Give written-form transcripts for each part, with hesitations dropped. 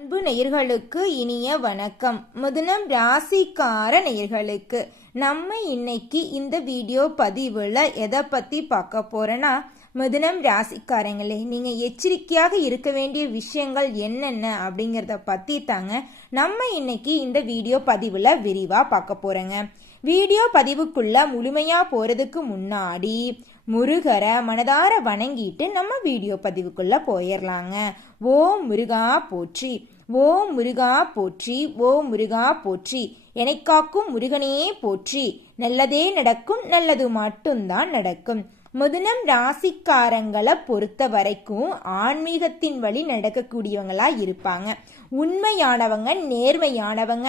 அன்பு நேயர்களுக்கு இனிய வணக்கம். மிதுனம் ராசிக்கார நேயர்களுக்கு நம்ம இன்னைக்கு இந்த வீடியோ பதிவுல எதை பத்தி பார்க்க போறோன்னா, மிதுனம் ராசிக்காரங்களே, நீங்க எச்சரிக்கையாக இருக்க வேண்டிய விஷயங்கள் என்னென்ன அப்படிங்கிறத பத்தி தாங்க நம்ம இன்னைக்கு இந்த வீடியோ பதிவுல விரிவா பார்க்க போறோங்க. வீடியோ பதிவுக்குள்ள முழுமையா போறதுக்கு முன்னாடி முருகரை மனதார வணங்கிட்டு நம்ம வீடியோ பதிவுக்குள்ள போயிடலாங்க. ஓம் முருகா போற்றி, ஓம் முருகா போற்றி, ஓம் முருகா போற்றி, என்னை காக்கும் முருகனே போற்றி, நல்லதே நடக்கும், நல்லது மட்டும்தான் நடக்கும். மிதுனம் ராசிக்காரங்களை பொறுத்த வரைக்கும் ஆன்மீகத்தின் வழி நடக்கக்கூடியவங்களா இருப்பாங்க. உண்மையானவங்க, நேர்மையானவங்க.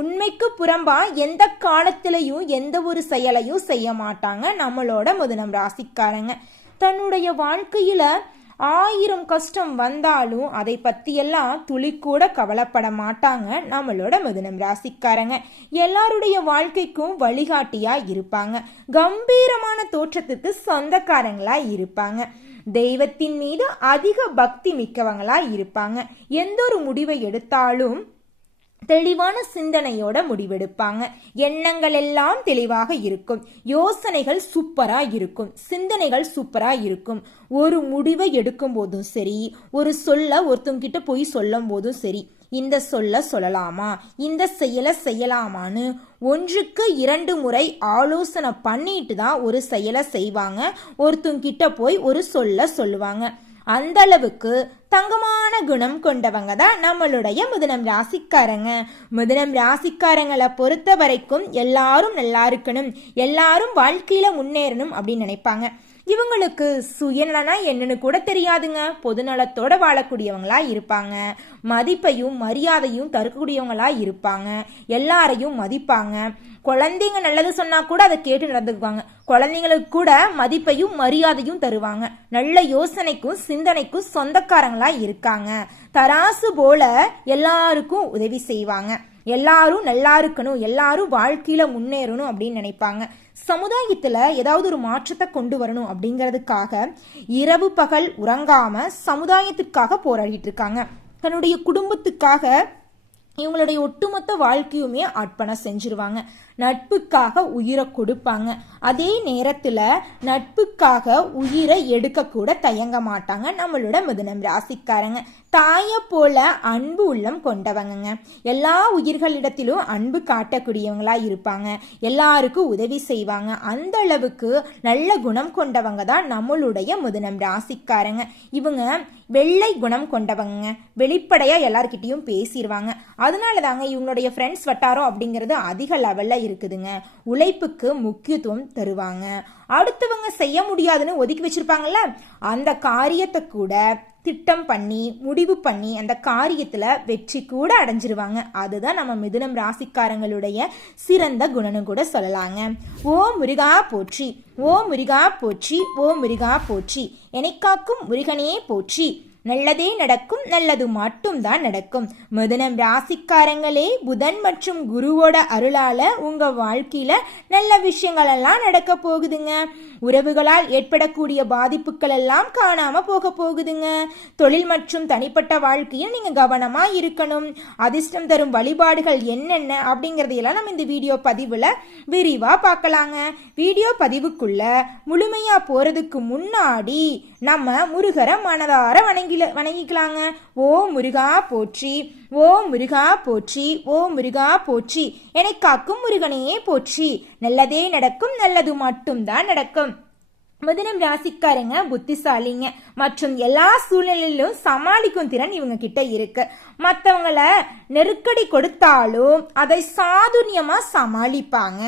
உண்மைக்கு புறம்பா எந்த காலத்திலையும் எந்த ஒரு செயலையும் செய்ய மாட்டாங்க நம்மளோட மிதுனம் ராசிக்காரங்க. தன்னுடைய வாழ்க்கையில 1000 கஷ்டம் வந்தாலும் அதை பத்தியெல்லாம் துளி கூட கவலைப்பட மாட்டாங்க நம்மளோட மிதுனம் ராசிக்காரங்க. எல்லாருடைய வாழ்க்கைக்கும் வழிகாட்டியா இருப்பாங்க. கம்பீரமான தோற்றத்துக்கு சொந்தக்காரங்களா இருப்பாங்க. தெய்வத்தின் மீது அதிக பக்தி மிக்கவங்களா இருப்பாங்க. எந்த ஒரு முடிவை எடுத்தாலும் தெளிவான சிந்தனையோட முடிவெடுப்பாங்க. எண்ணங்கள் எல்லாம் தெளிவாக இருக்கும். யோசனைகள் சூப்பரா இருக்கும். சிந்தனைகள் சூப்பரா இருக்கும். ஒரு முடிவை எடுக்கும் போதும் சரி, ஒரு சொல்ல ஒருத்தங்கிட்ட போய் சொல்லும் போதும் சரி, இந்த சொல்ல சொல்லலாமா, இந்த செயலை செய்யலாமான்னு 1க்கு 2 முறை ஆலோசனை பண்ணிட்டு தான் ஒரு செயலை செய்வாங்க. ஒருத்தங்கிட்ட போய் ஒரு சொல்ல சொல்லுவாங்க. அந்த அளவுக்கு தங்கமான குணம் கொண்டவங்க தான் நம்மளுடைய மிதுனம் ராசிக்காரங்க. மிதுனம் ராசிக்காரங்களை பொறுத்த வரைக்கும் எல்லாரும் நல்லா இருக்கணும், எல்லாரும் வாழ்க்கையில முன்னேறணும் அப்படின்னு நினைப்பாங்க. இவங்களுக்கு சுயநலனா என்னன்னு கூட தெரியாதுங்க. பொதுநலத்தோட வாழக்கூடியவங்களா இருப்பாங்க. மதிப்பையும் மரியாதையும் தரக்கூடியவங்களா இருப்பாங்க. எல்லாரையும் மதிப்பாங்க. குழந்தைங்க நல்லது சொன்னா கூட அதை கேட்டு நடந்துக்குவாங்க. குழந்தைங்களுக்கு கூட மதிப்பையும் மரியாதையும் தருவாங்க. நல்ல யோசனைக்கும் சிந்தனைக்கும் சொந்தக்காரங்களா இருக்காங்க. தராசு போல எல்லாருக்கும் உதவி செய்வாங்க. எல்லாரும் நல்லா இருக்கணும், எல்லாரும் வாழ்க்கையில முன்னேறணும் அப்படின்னு நினைப்பாங்க. சமுதாயத்துல ஏதாவது ஒரு மாற்றத்தை கொண்டு வரணும் அப்படிங்கிறதுக்காக இரவு பகல் உறங்காம சமுதாயத்திற்காக போராடிட்டு இருக்காங்க. தன்னுடைய குடும்பத்துக்காக இவங்களுடைய ஒட்டுமொத்த வாழ்க்கையுமே அர்ப்பணம் செஞ்சிருவாங்க. நட்புக்காக உயிரை கொடுப்பாங்க. அதே நேரத்துல நட்புக்காக உயிரை எடுக்க கூட தயங்க மாட்டாங்க நம்மளோட மிதுனம் ராசிக்காரங்க. தாயை போல அன்பு உள்ளம் கொண்டவங்க. எல்லா உயிர்களிடத்திலும் அன்பு காட்டக்கூடியவங்களா இருப்பாங்க. எல்லாருக்கும் உதவி செய்வாங்க. அந்த அளவுக்கு நல்ல குணம் கொண்டவங்க தான் நம்மளுடைய மிதுனம் ராசிக்காரங்க. இவங்க வெள்ளை குணம் கொண்டவங்க. வெளிப்படையா எல்லார்கிட்டையும் பேசிடுவாங்க. அதனால தாங்க இவங்களுடைய ஃப்ரெண்ட்ஸ் வட்டாரம் அப்படிங்கிறது அதிக லெவல்ல இருக்குதுங்க. உழைப்புக்கு முக்கியத்துவம் தருவாங்க. அடுத்தவங்க செய்ய முடியாதுன்னு ஒதுக்கி வச்சிருப்பாங்கல்ல, அந்த காரியத்தை கூட திட்டம் பண்ணி முடிவு பண்ணி அந்த காரியத்துல வெற்றி கூட அடைஞ்சிருவாங்க. அதுதான் நம்ம மிதுனம் ராசிக்காரங்களுடைய சிறந்த குணம்னு கூட சொல்லலாங்க. ஓ முருகா போற்றி, ஓ முருகா போற்றி, ஓ முருகா போற்றி, என்னை காக்கும் முருகனே போற்றி, நல்லதே நடக்கும், நல்லது மட்டும்தான் நடக்கும். மிதுனம் ராசிக்காரங்களே, புதன் மற்றும் குருவோட அருளால உங்க வாழ்க்கையில நல்ல விஷயங்கள் எல்லாம் நடக்க போகுதுங்க. உறவுகளால் ஏற்படக்கூடிய பாதிப்புகள் எல்லாம் காணாம போக போகுதுங்க. தொழில் மற்றும் தனிப்பட்ட வாழ்க்கையில் நீங்க கவனமா இருக்கணும். அதிர்ஷ்டம் தரும் வழிபாடுகள் என்னென்ன அப்படிங்கறதையெல்லாம் நம்ம இந்த வீடியோ பதிவுல விரிவா பார்க்கலாங்க. வீடியோ பதிவுக்குள்ள முழுமையா போறதுக்கு முன்னாடி நம்ம முருகரை மனதார வணங்கிக்கலாங்க. ஓ முருகா போற்றி, ஓ முருகா போற்றி, ஓ முருகா போற்றி, என்னை காக்கும் முருகனே போற்றி, நல்லதே நடக்கும், நல்லது மட்டும்தான் நடக்கும். மிதுனம் ராசிக்காரங்க புத்திசாலிங்க மற்றும் எல்லா சூழ்நிலையிலும் சமாளிக்கும் திறன் இவங்க கிட்ட இருக்கு. மற்றவங்களை நெருக்கடி கொடுத்தாலும் அதை சாதுரியமா சமாளிப்பாங்க.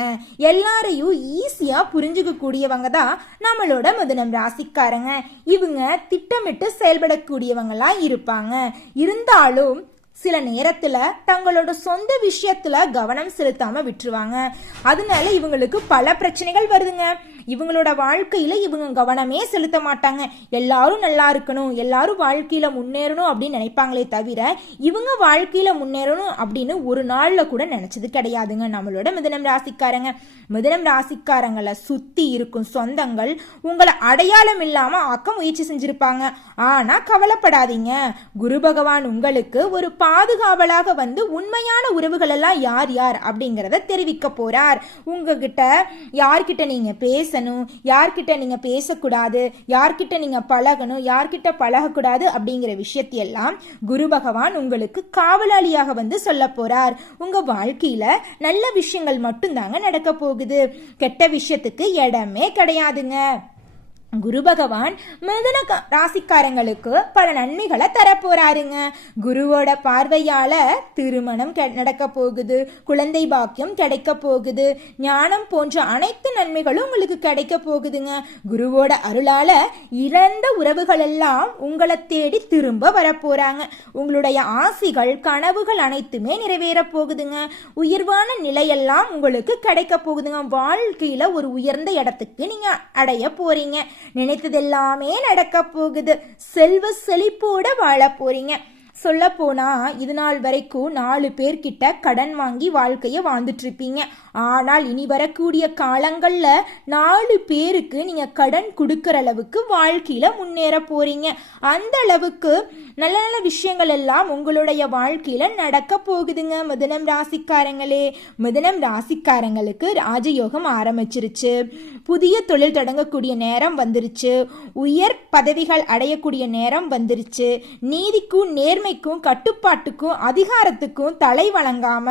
எல்லாரையும் ஈஸியா புரிஞ்சுக்க கூடியவங்க தான் நம்மளோட மிதுனம் ராசிக்காரங்க. இவங்க திட்டமிட்டு செயல்படக்கூடியவங்களா இருப்பாங்க. இருந்தாலும் சில நேரத்துல தங்களோட சொந்த விஷயத்துல கவனம் செலுத்தாம விட்டுருவாங்க. அதனால இவங்களுக்கு பல பிரச்சனைகள் வருதுங்க. இவங்களோட வாழ்க்கையில இவங்க கவனமே செலுத்த மாட்டாங்க. எல்லாரும் நல்லா இருக்கணும், எல்லாரும் வாழ்க்கையில முன்னேறணும் அப்படின்னு நினைப்பாங்களே தவிர இவங்க வாழ்க்கையில முன்னேறணும் அப்படின்னு ஒரு நாள்ல கூட நினைச்சது கிடையாதுங்க நம்மளோட மிதுனம் ராசிக்காரங்க. மிதுனம் ராசிக்காரங்களை சுத்தி இருக்கும் சொந்தங்கள் உங்களை அடையாளம் இல்லாம ஆக்க முயற்சி செஞ்சிருப்பாங்க. ஆனா கவலைப்படாதீங்க, குரு பகவான் உங்களுக்கு ஒரு பாதுகாவலாக வந்து உண்மையான உறவுகள் எல்லாம் யார் யார் அப்படிங்கறத தெரிவிக்க போறார். உங்ககிட்ட யார்கிட்ட நீங்க பேசணும், யார்கிட்ட நீங்க பேசக்கூடாது, யார்கிட்ட நீங்க பழகணும், யார்கிட்ட பழகக்கூடாது அப்படிங்கிற விஷயத்தையெல்லாம் குரு பகவான் உங்களுக்கு காவலாளியாக வந்து சொல்ல போறார். உங்க வாழ்க்கையில நல்ல விஷயங்கள் மட்டும்தாங்க நடக்க போகுது, கெட்ட விஷயத்துக்கு இடமே கிடையாதுங்க. குரு பகவான் மிதுன ராசிக்காரங்களுக்கு பல நன்மைகளை தரப்போறாருங்க. குருவோட பார்வையால திருமணம் நடக்க போகுது, குழந்தை பாக்கியம் கிடைக்க போகுது, ஞானம் போன்ற அனைத்து நன்மைகளும் உங்களுக்கு கிடைக்க போகுதுங்க. குருவோட அருளால இறந்த உறவுகள் எல்லாம் உங்களை தேடி திரும்ப வரப்போறாங்க. உங்களுடைய ஆசைகள் கனவுகள் அனைத்துமே நிறைவேற போகுதுங்க. உயர்வான நிலையெல்லாம் உங்களுக்கு கிடைக்க போகுதுங்க. வாழ்க்கையில ஒரு உயர்ந்த இடத்துக்கு நீங்க அடைய போறீங்க. நினைத்ததெல்லாமே நடக்க போகுது. செல்வ செழிப்போட வாழ போறீங்க. சொல்ல போனா இது நாள் வரைக்கும் 4 பேர்கிட்ட கடன் வாங்கி வாழ்க்கைய வாழ்ந்துட்டு இருப்பீங்க. ஆனால் இனி வரக்கூடிய காலங்கள்ல 4 பேருக்கு நீங்க கடன் கொடுக்கற அளவுக்கு வாழ்க்கையில முன்னேற போறீங்க. அந்த அளவுக்கு நல்ல நல்ல விஷயங்கள் எல்லாம் உங்களுடைய வாழ்க்கையில நடக்க போகுதுங்க. மிதுனம் ராசிக்காரங்களே, மிதுனம் ராசிக்காரங்களுக்கு ராஜயோகம் ஆரம்பிச்சிருச்சு. புதிய தொழில் தொடங்கக்கூடிய நேரம் வந்துருச்சு. உயர் பதவிகள் அடையக்கூடிய நேரம் வந்துருச்சு. நீதிக்கும் நேர்மைக்கும் கட்டுப்பாட்டுக்கும் அதிகாரத்துக்கும் தலை வழங்காம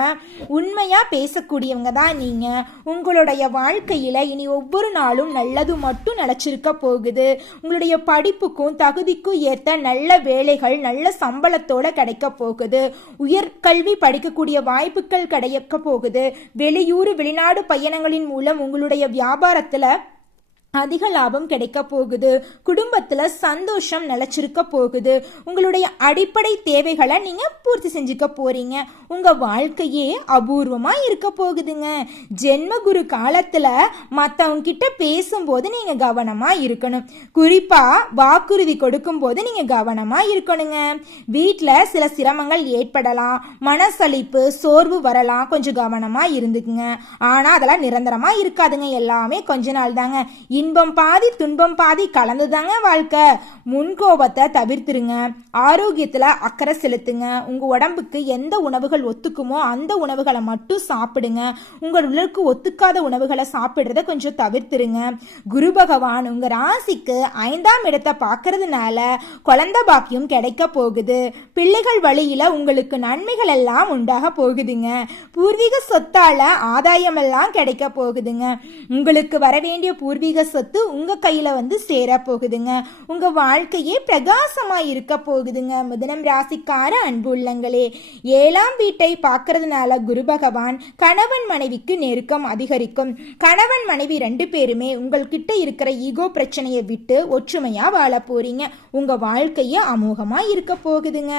உண்மையா பேசக்கூடியவங்க தான் நீங்க. உங்களுடைய வாழ்க்கையில இனி ஒவ்வொரு நாளும் நல்லது மட்டும் நினைச்சிருக்க போகுது. உங்களுடைய படிப்புக்கும் தகுதிக்கும் ஏற்ற நல்ல வேலைகள் நல்ல சம்பளத்தோட கிடைக்க போகுது. உயர்கல்வி படிக்கக்கூடிய வாய்ப்புகள் கிடைக்க போகுது. வெளியூர் வெளிநாடு பயணங்களின் மூலம் உங்களுடைய வியாபாரத்துல அதிக லாபம் கிடைக்க போகுது. குடும்பத்துல சந்தோஷம் நிலைச்சிருக்க போகுது. உங்களுடைய அடிப்படை தேவைகளை நீங்க பூர்த்தி செஞ்சுக்க போறீங்க. உங்க வாழ்க்கையே அபூர்வமா இருக்க போகுதுங்க. ஜென்ம குரு காலத்துல மத்தவங்க கிட்ட பேசும்போது நீங்க கவனமா இருக்கணும். குறிப்பா வாக்குறுதி கொடுக்கும் போது நீங்க கவனமா இருக்கணுங்க. வீட்டுல சில சிரமங்கள் ஏற்படலாம், மனசளிப்பு சோர்வு வரலாம், கொஞ்சம் கவனமா இருந்துக்குங்க. ஆனா அதெல்லாம் நிரந்தரமா இருக்காதுங்க, எல்லாமே கொஞ்ச நாள் தாங்க. இன்பம் பாதி துன்பம் பாதி கலந்துதாங்க வாழ்க்கை. முன்கோபத்தை தவிர்த்துருங்க. ஆரோக்கியத்துல அக்கறை செலுத்துங்க. உங்க உடம்புக்கு எந்த உணவுகள் ஒத்துக்குமோ அந்த உணவுகளை மட்டும் சாப்பிடுங்க. உங்க உடலுக்கு ஒத்துக்காத உணவுகளை சாப்பிடுறத கொஞ்சம் தவிர்த்துருங்க. குரு பகவான் உங்க ராசிக்கு 5ஆம் இடத்தை பார்க்கறதுனால குழந்தை பாக்கியம் கிடைக்க போகுது. பிள்ளைகள் வழியில உங்களுக்கு நன்மைகள் எல்லாம் உண்டாக போகுதுங்க. பூர்வீக சொத்தால ஆதாயம் எல்லாம் கிடைக்க போகுதுங்க. உங்களுக்கு வர வேண்டிய பூர்வீக சொத்து உங்க கையில வந்து சேர போகுதுங்க. உங்க வாழ்க்கையே பிரகாசமா இருக்க போகுதுங்க. மிதுனம் ராசிக்கார அன்பு உள்ளங்களே, 7ஆம் வீட்டை பார்க்கறதுனால குரு பகவான் கணவன் மனைவிக்கு நெருக்கம் அதிகரிக்கும். கணவன் மனைவி 2 பேருமே உங்கள்கிட்ட இருக்கிற ஈகோ பிரச்சனையை விட்டு ஒற்றுமையா வாழ போறீங்க. உங்க வாழ்க்கையே அமோகமா இருக்க போகுதுங்க.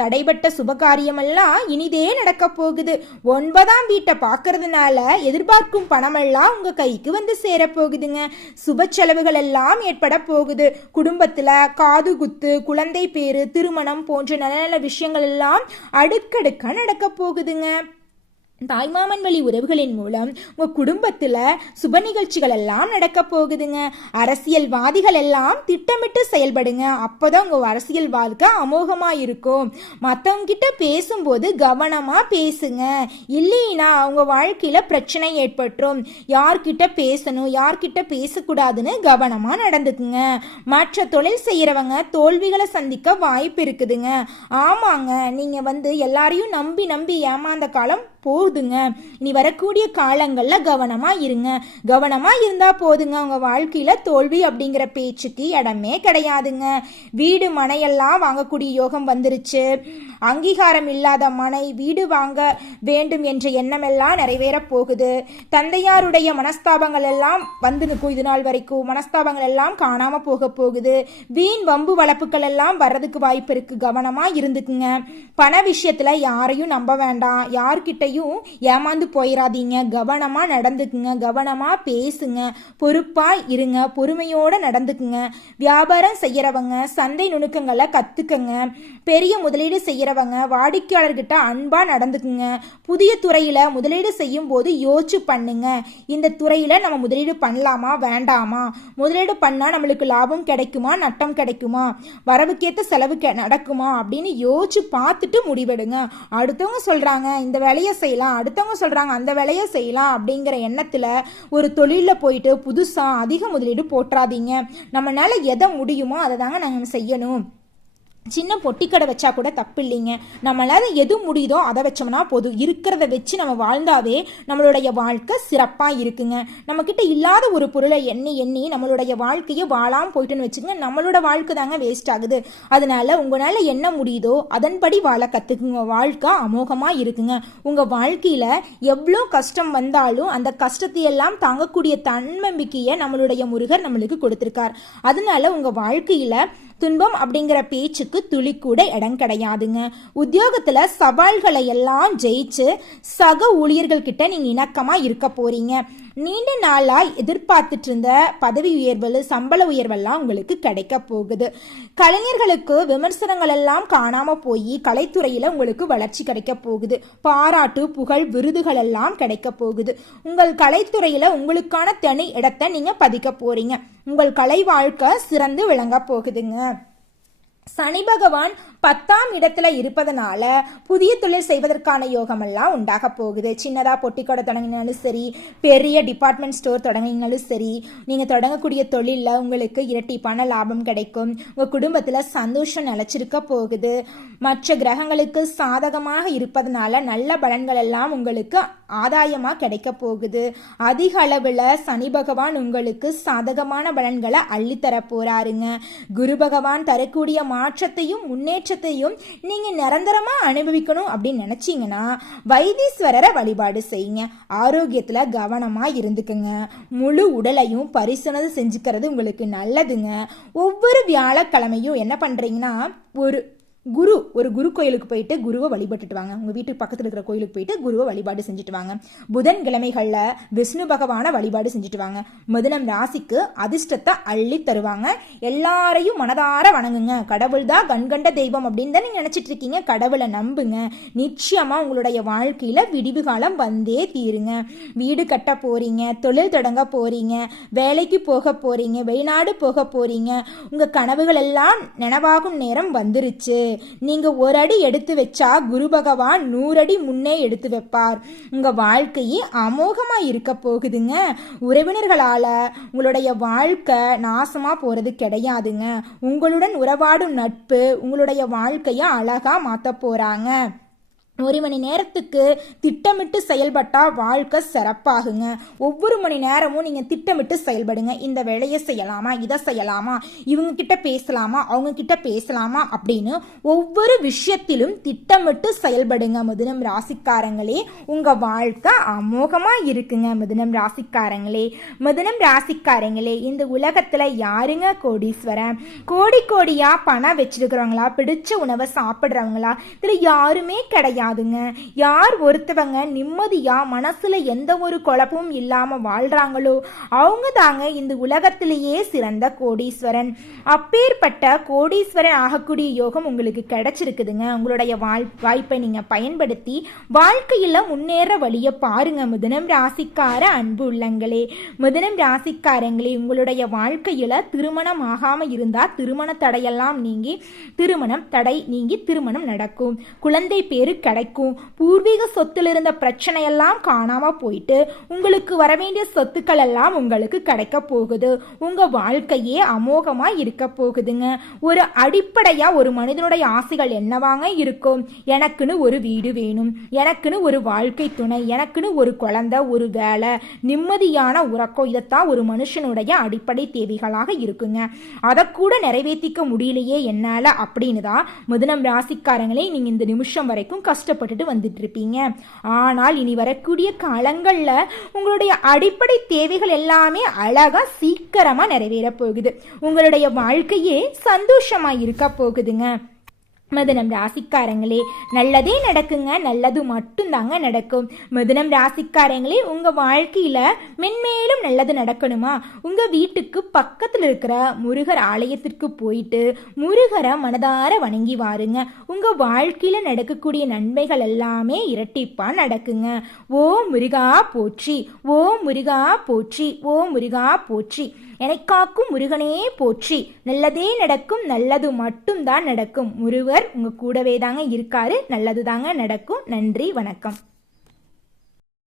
தடைபட்ட சுபகாரியம் எல்லாம் இனிதே நடக்க போகுது. 9ஆம் வீட்டை பார்க்கறதுனால எதிர்பார்க்கும் பணமெல்லாம் உங்க கைக்கு வந்து சேர போகுதுங்க. சுப செலவுகள் எல்லாம் ஏற்பட போகுது. குடும்பத்துல காது குத்து, குழந்தை பேரு, திருமணம் போன்ற நல்ல நல்ல விஷயங்கள் எல்லாம் அடுக்கடுக்கா நடக்க போகுதுங்க. தாய்மாமன் வழி உறவுகளின் மூலம் உங்க குடும்பத்துல சுப நிகழ்ச்சிகள் எல்லாம் நடக்க போகுதுங்க. அரசியல்வாதிகள் எல்லாம் திட்டமிட்டு செயல்படுங்க. அப்பதான் உங்க அரசியல் வாழ்க்கை அமோகமா இருக்கும். மற்றவங்க கிட்ட பேசும்போது கவனமா பேசுங்க. இல்லைன்னா உங்க வாழ்க்கையில பிரச்சனை ஏற்பட்டுரும். யார்கிட்ட பேசணும் யார்கிட்ட பேசக்கூடாதுன்னு கவனமா நடந்துக்குங்க. மற்ற தொழில் செய்யறவங்க தோல்விகளை சந்திக்க வாய்ப்பு இருக்குதுங்க. ஆமாங்க, நீங்க வந்து எல்லாரையும் நம்பி நம்பி ஏமாந்த காலம் போகுதுங்க. இனி வரக்கூடிய காலங்கள்ல கவனமா இருங்க. கவனமா இருந்தா போதுங்க. உங்க வாழ்க்கையில தோல்வி அப்படிங்கிற பேச்சுக்கு இடமே கிடையாதுங்க. வீடு மனையெல்லாம் வாங்கக்கூடிய யோகம் வந்துருச்சு. அங்கீகாரம் இல்லாத மனை வீடு வாங்க வேண்டும் என்ற எண்ணம் எல்லாம் நிறைவேற போகுது. தந்தையாருடைய மனஸ்தாபங்கள் எல்லாம் வந்து நிற்கும். இது நாள் வரைக்கும் மனஸ்தாபங்கள் எல்லாம் காணாம போக போகுது. வீண் வம்பு வளப்புகள் எல்லாம் வர்றதுக்கு வாய்ப்பு இருக்கு. கவனமா இருந்துக்குங்க. பண விஷயத்துல யாரையும் நம்ப வேண்டாம். யார்கிட்டையும் யார்கிட்டையும் ஏமாந்து போயிடாதீங்க. கவனமாக நடந்துக்குங்க, கவனமாக பேசுங்க, பொறுப்பாக இருங்க, பொறுமையோடு நடந்துக்குங்க. வியாபாரம் செய்கிறவங்க சந்தை நுணுக்கங்களை கற்றுக்குங்க. பெரிய முதலீடு செய்கிறவங்க வாடிக்கையாளர்கிட்ட அன்பாக நடந்துக்குங்க. புதிய துறையில் முதலீடு செய்யும் போது யோசிச்சு பண்ணுங்க. இந்த துறையில் நம்ம முதலீடு பண்ணலாமா வேண்டாமா, முதலீடு பண்ணால் நம்மளுக்கு லாபம் கிடைக்குமா நட்டம் கிடைக்குமா, வரவுக்கேற்ற செலவு நடக்குமா அப்படின்னு யோசிச்சு பார்த்துட்டு முடிவெடுங்க. அடுத்தவங்க சொல்கிறாங்க இந்த வேலையை செய்யலாம், அடுத்தவங்க சொல்கிறாங்க அந்த வேலையை செய்யலாம் அப்படிங்கிற எண்ணத்தில் ஒரு தொழிலில் போயிட்டு புதுசாக அதிக முதலீடு போட்டுறாதீங்க. நம்மளால எதை முடியுமோ அதை தாங்க நாங்கள் செய்யணும். சின்ன பொட்டிக்கடை வச்சா கூட தப்பு இல்லைங்க. நம்மளால எது முடியுதோ அதை வச்சோம்னா போதும். இருக்கிறத வச்சு நம்ம வாழ்ந்தாவே நம்மளுடைய வாழ்க்கை சிறப்பாக இருக்குங்க. நம்மக்கிட்ட இல்லாத ஒரு பொருளை எண்ணி எண்ணி நம்மளுடைய வாழ்க்கையை வாழாமல் போயிட்டுன்னு வச்சுக்கோங்க, நம்மளோட வாழ்க்கை தாங்க வேஸ்ட் ஆகுது. அதனால உங்களால் என்ன முடியுதோ அதன்படி வாழ கற்றுக்குங்க. வாழ்க்கை அமோகமாக இருக்குங்க. உங்கள் வாழ்க்கையில் எவ்வளோ கஷ்டம் வந்தாலும் அந்த கஷ்டத்தையெல்லாம் தாங்கக்கூடிய தன்னம்பிக்கையை நம்மளுடைய முருகர் நம்மளுக்கு கொடுத்துருக்கார். அதனால உங்கள் வாழ்க்கையில் துன்பம் அப்படிங்கிற பேச்சுக்கு துளி கூட இடம் கிடையாதுங்க. உத்தியோகத்துல சவால்களை எல்லாம் ஜெயிச்சு சக ஊழியர்கள் கிட்ட நீங்க இணக்கமா இருக்க போறீங்க. நீண்ட நாளா எதிர்பார்த்துட்டு இருந்த பதவி உயர்வு சம்பள உயர்வெல்லாம் உங்களுக்கு கிடைக்க போகுது. கலைஞர்களுக்கு விமர்சனங்கள் எல்லாம் காணாம போய் கலைத்துறையில உங்களுக்கு வளர்ச்சி கிடைக்க போகுது. பாராட்டு புகழ் விருதுகள் எல்லாம் கிடைக்க போகுது. உங்கள் கலைத்துறையில உங்களுக்கான தனி இடத்தை நீங்க பதிக்க போறீங்க. உங்கள் கலை வாழ்க்கை சிறந்து விளங்க போகுதுங்க. சனி பகவான் 10ஆம் இடத்துல இருப்பதனால புதிய தொழில் செய்வதற்கான யோகமெல்லாம் உண்டாக போகுது. சின்னதாக பொட்டிக்கடை தொடங்கினாலும் சரி, பெரிய டிபார்ட்மெண்ட் ஸ்டோர் தொடங்கினாலும் சரி, நீங்கள் தொடங்கக்கூடிய தொழிலில் உங்களுக்கு இரட்டிப்பான லாபம் கிடைக்கும். உங்கள் குடும்பத்தில் சந்தோஷம் நிலச்சிருக்க போகுது. மற்ற கிரகங்களுக்கு சாதகமாக இருப்பதனால நல்ல பலன்கள் எல்லாம் உங்களுக்கு ஆதாயமாக கிடைக்க போகுது. அதிக அளவில் சனி பகவான் உங்களுக்கு சாதகமான பலன்களை அள்ளித்தர போறாருங்க. குரு பகவான் தரக்கூடிய மாற்றத்தையும் முன்னேற்றத்தையும் நீங்க நிரந்தரமா அனுபவிக்கணும் அப்படின்னு நினைச்சீங்கன்னா வைத்தீஸ்வரரை வழிபாடு செய்யுங்க. ஆரோக்கியத்துல கவனமா இருந்துக்குங்க. முழு உடலையும் பரிசோதனை செஞ்சுக்கிறது உங்களுக்கு நல்லதுங்க. ஒவ்வொரு வியாழக்கிழமையும் என்ன பண்றீங்கன்னா ஒரு குரு கோயிலுக்கு போயிட்டு குருவை வழிபட்டுட்டு வாங்க. உங்கள் வீட்டுக்கு பக்கத்தில் இருக்கிற கோயிலுக்கு போயிட்டு குருவை வழிபாடு செஞ்சுட்டு வாங்க. புதன்கிழமைகளில் விஷ்ணு பகவானை வழிபாடு செஞ்சுட்டு வாங்க. மிதுனம் ராசிக்கு அதிர்ஷ்டத்தை அள்ளி தருவாங்க. எல்லாரையும் மனதார வணங்குங்க. கடவுள் தான் கண்கண்ட தெய்வம் அப்படின்னு தான் நீங்கள் நினச்சிட்டு இருக்கீங்க. கடவுளை நம்புங்க. நிச்சயமாக உங்களுடைய வாழ்க்கையில் விடிவு காலம் வந்தே தீருங்க. வீடு கட்ட போறீங்க, தொழில் தொடங்க போறீங்க, வேலைக்கு போக போறீங்க, வெளிநாடு போக போறீங்க. உங்கள் கனவுகள் எல்லாம் நினைவாகும் நேரம் வந்துருச்சு. நீங்க ஒரு அடி எடுத்து வச்சா குரு பகவான் 100 அடி முன்னே எடுத்து வைப்பார். உங்க வாழ்க்கையே அமோகமா இருக்க போகுதுங்க. உறவினர்களால உங்களுடைய வாழ்க்கை நாசமா போறது கிடையாதுங்க. உங்களுடன் உறவாடும் நட்பு உங்களுடைய வாழ்க்கைய அழகா மாத்த போறாங்க. 1 மணி நேரத்துக்கு திட்டமிட்டு செயல்பட்டா வாழ்க்கை சிறப்பாகுங்க. ஒவ்வொரு மணி நேரமும் நீங்கள் திட்டமிட்டு செயல்படுங்க. இந்த வேலையை செய்யலாமா, இதை செய்யலாமா, இவங்க கிட்ட பேசலாமா, அவங்க கிட்ட பேசலாமா அப்படின்னு ஒவ்வொரு விஷயத்திலும் திட்டமிட்டு செயல்படுங்க. மிதுனம் ராசிக்காரங்களே, உங்கள் வாழ்க்கை அமோகமாக இருக்குங்க. மிதுனம் ராசிக்காரங்களே, இந்த உலகத்தில் யாருங்க கோடீஸ்வரன்? கோடியாக பணம் வச்சிருக்கிறவங்களா, பிடிச்ச உணவை சாப்பிட்றவங்களா, இதில் யாருமே கிடையாது. யார் ஒருத்தவங்க நிம்மதியா மனசுல எந்த ஒரு குழப்பமும் இல்லாம வாழ்றாங்களோ அவங்க தாங்க இந்த உலகத்திலேயே சிறந்த கோடீஸ்வரன். அப்பேற்பட்ட கோடீஸ்வரன் ஆகக்கூடிய யோகம் உங்களுக்கு கிடைச்சிருக்குதுங்க. உங்களுடைய வாய்ப்பை நீங்க பயன்படுத்தி வாழ்க்கையில முன்னேற வழிய பாருங்க. மிதுனம் ராசிக்கார அன்பு உள்ளங்களே, மிதுனம் ராசிக்காரங்களே, உங்களுடைய வாழ்க்கையில திருமணம் ஆகாம இருந்தா திருமண தடையெல்லாம் நீங்கி திருமணம் நடக்கும். குழந்தை பேரு கிடைக்கும். பூர்வீக சொத்துல இருந்த பிரச்சனை எல்லாம் காணாம போயிட்டு உங்களுக்கு வர வேண்டிய சொத்துக்கள் எல்லாம் உங்களுக்கு கிடைக்க போகுது. உங்க வாழ்க்கையே அமோகமா இருக்க போகுதுங்க. ஒரு அடிப்படையா ஒரு மனிதனுடைய ஆசைகள் என்னவாங்க இருக்கும்? எனக்குன்னு ஒரு வீடு வேணும், எனக்குன்னு ஒரு வாழ்க்கை துணை, எனக்குன்னு ஒரு குழந்தை, ஒரு வேலை, நிம்மதியான உறக்கம். இதைத்தான் ஒரு மனுஷனுடைய அடிப்படை தேவைகளாக இருக்குங்க. அதை கூட நிறைவேற்றிக்க முடியலையே என்னால அப்படின்னு தான் மிதுனம் ராசிக்காரங்களே நீங்க இந்த நிமிஷம் வரைக்கும் கஷ்டப்பட்டுட்டு வந்துட்டு இருப்பீங்க. ஆனால் இனி வரக்கூடிய காலங்கள்ல உங்களுடைய அடிப்படை தேவைகள் எல்லாமே அழகா சீக்கிரமா நிறைவேற போகுது. உங்களுடைய வாழ்க்கையே சந்தோஷமா இருக்க போகுதுங்க. மிதுனம் ராசிக்காரங்களே, நல்லதே நடக்குங்க, நல்லது மட்டும்தாங்க நடக்கும். மிதுனம் ராசிக்காரங்களே, உங்க வாழ்க்கையில மென்மேலும் நல்லது நடக்கணுமா? உங்க வீட்டுக்கு பக்கத்துல இருக்கிற முருகர் ஆலயத்திற்கு போயிட்டு முருகரை மனதார வணங்கி வாருங்க. உங்க வாழ்க்கையில நடக்கக்கூடிய நன்மைகள் எல்லாமே இரட்டிப்பா நடக்குங்க. ஓ முருகா போற்றி, ஓ முருகா போற்றி, ஓ முருகா போற்றி, எனக்காக்கும் முருகனே போற்றி. நல்லதே நடக்கும், நல்லது மட்டும்தான் நடக்கும். முருகர் உங்க கூடவே தாங்க இருக்காரு. நல்லது தாங்க நடக்கும். நன்றி, வணக்கம்.